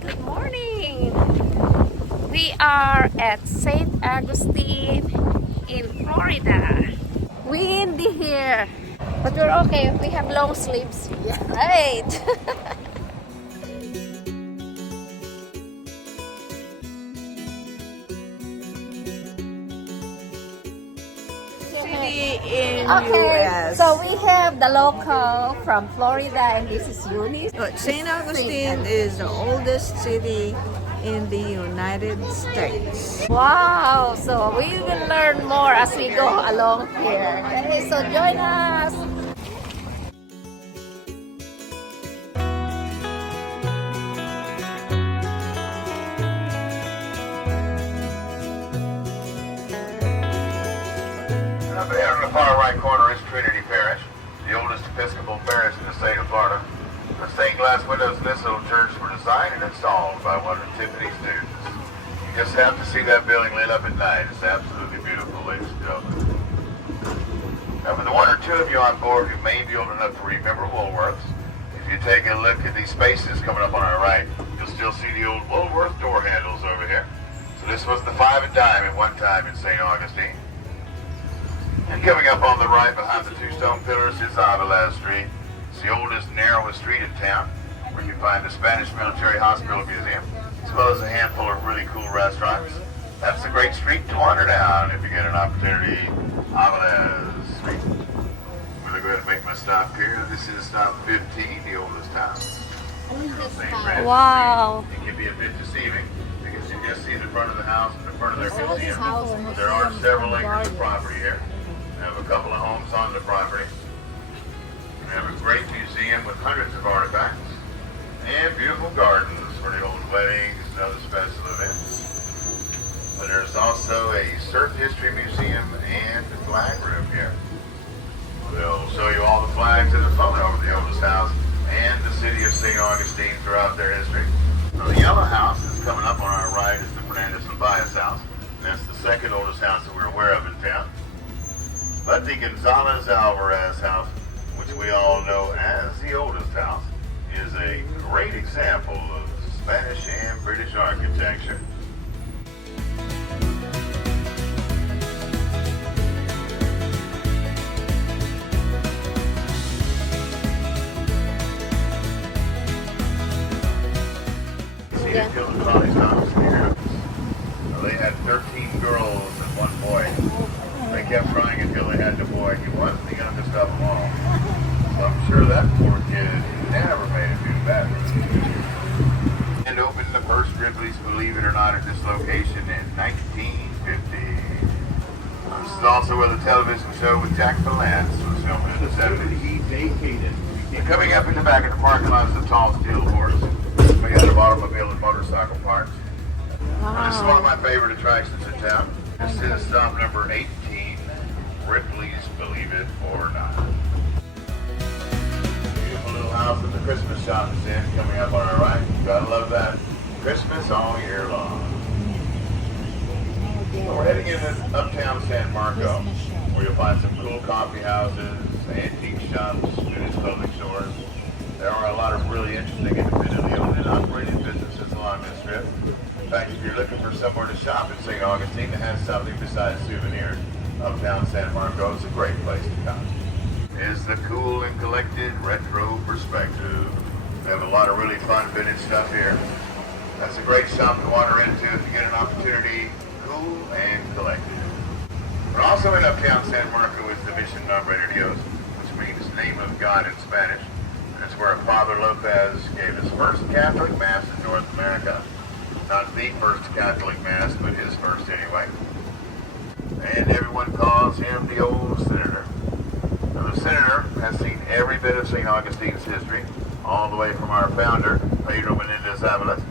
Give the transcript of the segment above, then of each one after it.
Good morning. We are at St Augustine in Florida. Windy here, but we're okay. We have long sleeves. Yeah. Right. City in Okay, US. so we have the local from Florida, and this is Eunice. St. Augustine is the oldest city in the United States. Wow, so we will learn more as we go along here. Okay, so join us. Up there in the far right corner is Trinity Parish, the oldest Episcopal parish in the state of Florida. The stained glass windows in this little church were designed and installed by one of Tiffany's students. You just have to see that building lit up at night. It's absolutely beautiful, ladies and gentlemen. Now, for the one or two of you on board who may be old enough to remember Woolworths, if you take a look at these spaces coming up on our right, you'll still see the old Woolworth door handles over here. So this was the 5 and dime at one time in St. Augustine. And coming up on the right behind the two stone pillars is Avila Street. It's the oldest, narrowest street in town, where you find the Spanish Military Hospital Museum, as well as a handful of really cool restaurants. That's a great street to wander down if you get an opportunity. Avila Street. I'm going to go ahead and make my stop here. This is stop 15, the oldest town. Wow. It can be a bit deceiving because you just see the front of the house and the front of their museum. There are several acres of property here. We have a couple of homes on the property. We have a great museum with hundreds of artifacts and beautiful gardens for the old weddings and other special events. But there's also a surf history museum and a flag room here. We'll show you all the flags that have flown over the oldest house and the city of St. Augustine throughout their history. Now, the yellow house that's coming up on our right is the Fernandez and Bias house. That's the second oldest house that we're aware of in town. But the Gonzalez Alvarez house, which we all know as the oldest house, is a great example of Spanish and British architecture. See the Castillo de Trolley's house here. They had 13 girls and one boy. They kept trying until they had the boy. He wasn't the youngest of them all. So I'm sure that poor kid never made it through that. And opened the first Ripley's, believe it or not, at this location in 1950. This is also where the television show with Jack Palance was filmed in the 70s. And coming up in the back of the parking lot is the tall steel horse. We got automobile and motorcycle parks. This is one of my favorite attractions in town. This is stop number 18, Ripley's Believe It or Not. Beautiful little house that the Christmas shop is in, coming up on our right. Gotta love that. Christmas all year long. So we're heading into uptown San Marcos, where you'll find some cool coffee houses, antique shops, nudist clothing stores. There are a lot of really interesting independently owned and operated businesses along this strip. In fact, if you're looking for somewhere to shop in St. Augustine that has something besides souvenirs, uptown San Marcos is a great place to come. Is the cool and collected retro perspective. We have a lot of really fun vintage stuff here. That's a great shop to wander into if you get an opportunity, cool and collected. But also in uptown San Marcos is the Mission Nombre de Dios, which means name of God in Spanish. That's where Father Lopez gave his first Catholic Mass in North America. Not the first Catholic Mass, but his first anyway. And everyone calls him the old senator. Now, the senator has seen every bit of St. Augustine's history, all the way from our founder, Pedro Menendez Avila,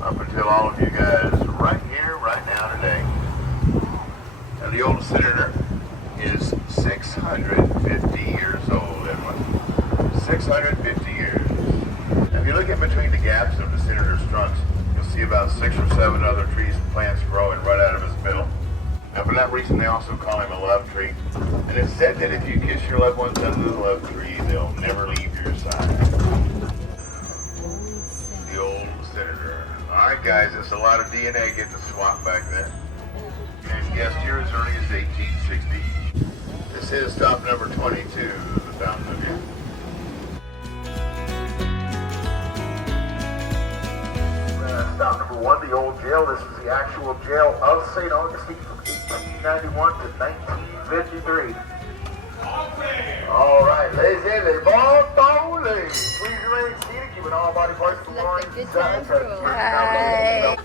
up until all of you guys right here, right now, today. And the old senator is 650 years old, everyone. 650 years. Now, if you look in between the gaps of the senator's trunks, see about 6 or 7 other trees and plants growing right out of his middle. Now, for that reason, they also call him a love tree. And it's said that if you kiss your loved ones under the love tree, they'll never leave your side. The old senator. guys, it's a lot of DNA getting swapped back there. And guest here as early as 1860. This is stop number 22, the Fountain of Youth. Stop number 1, the old jail. This is the actual jail of St. Augustine from 1891 to 1953. All right, ladies, les bons temps, please remain seated, keeping all body parts of the line inside. Hi.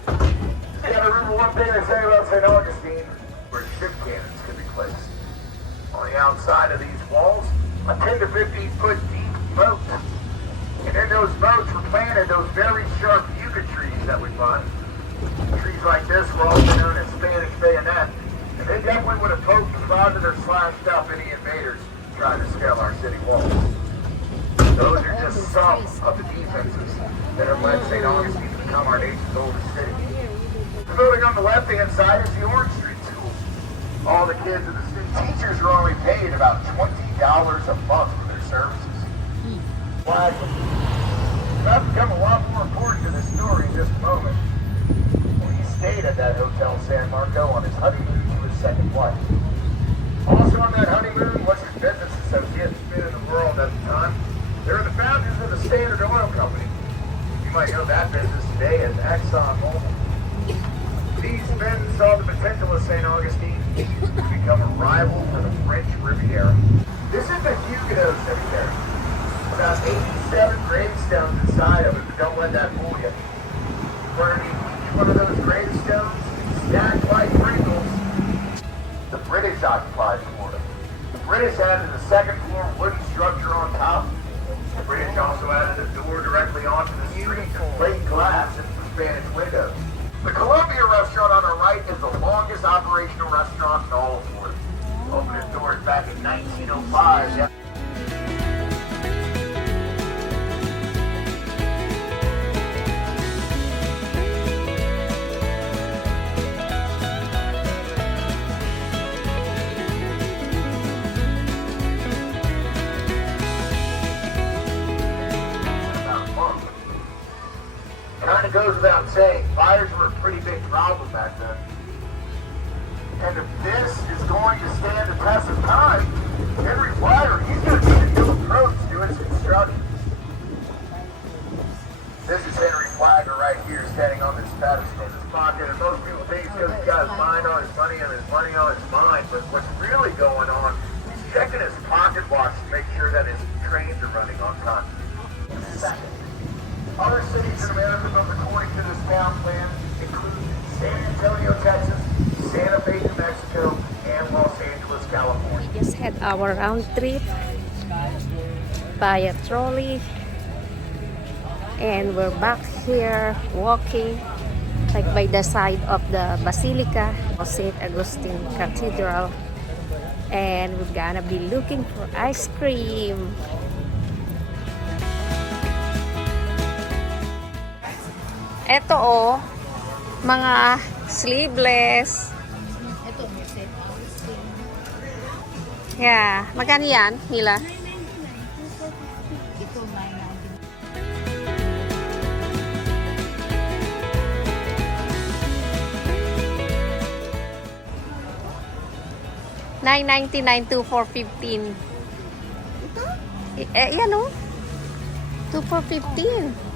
Yeah, remember one thing they say about St. Augustine, where ship cannons can be placed. On the outside of these walls, a 10 to 15 foot deep moat. And in those moats were planted those very sharp yucca trees that we find. Trees like this were also known as Spanish bayonet. And they definitely would have poked, prodded, or slashed up any invaders trying to scale our city walls. Those are just some of the defenses that have led St. Augustine to become our nation's oldest city. The building on the left-hand side is the Orange Street School. All the kids and the student teachers are only paid about $20 a month for their services. Why? That'll become a lot more important to the story in just a moment. Well, he stayed at that hotel in San Marcos on his honeymoon to his second wife. Also on that honeymoon was his business associate, who's been in the world at the time. They were the founders of the Standard Oil Company. You might know that business today as ExxonMobil. These men saw the potential of St. Augustine to become a rival for the French Riviera. This is the Huguenot Cemetery. About 87 gravestones inside of it, but don't let that fool you. Underneath each one of those gravestones, stacked like Pringles, the British occupied Florida. The British added a second floor wooden structure on top. The British also added a door directly onto the street and plate glass into the Spanish windows. The Columbia restaurant on our right is the longest operational restaurant in all of Florida. Opened its doors back in 1905. Yeah. Kind of goes without saying, fires were a pretty big problem back then. And if this is going to stand the test of time, Henry Flagler, he's going to need a new approach to its construction. This is Henry Flagler right here standing on this pedestal in his pocket. And most people think it's because he's got his mind on his money and his money on his mind. But what's really going on, he's checking his pocket watch to make sure that his trains are running on time. Second. Other cities in America built according to this town plan include San Antonio, Texas, Santa Fe, New Mexico, and Los Angeles, California. We just had our round trip by a trolley, and we're back here walking like by the side of the Basilica of St. Augustine Cathedral, and we're gonna be looking for ice cream. Eto oh, mga sleeveless. Ito, St. Augustine. Yeah, magkano yan, Mila? Ito, 9.99 to 4.15. Ito? Yan oh. 2 for 15.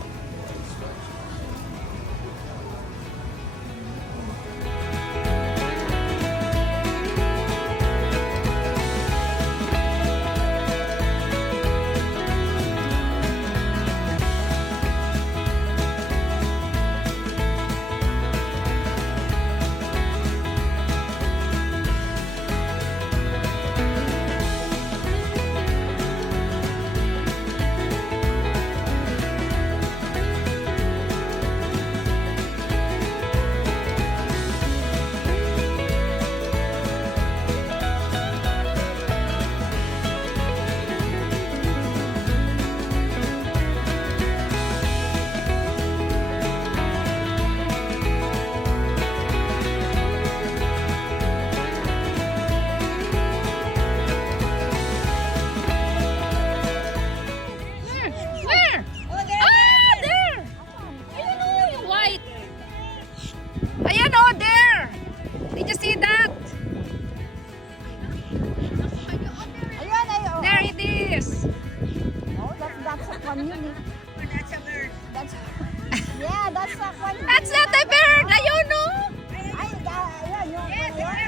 That's not a bird! Ayun, no? Ay, ayan, yung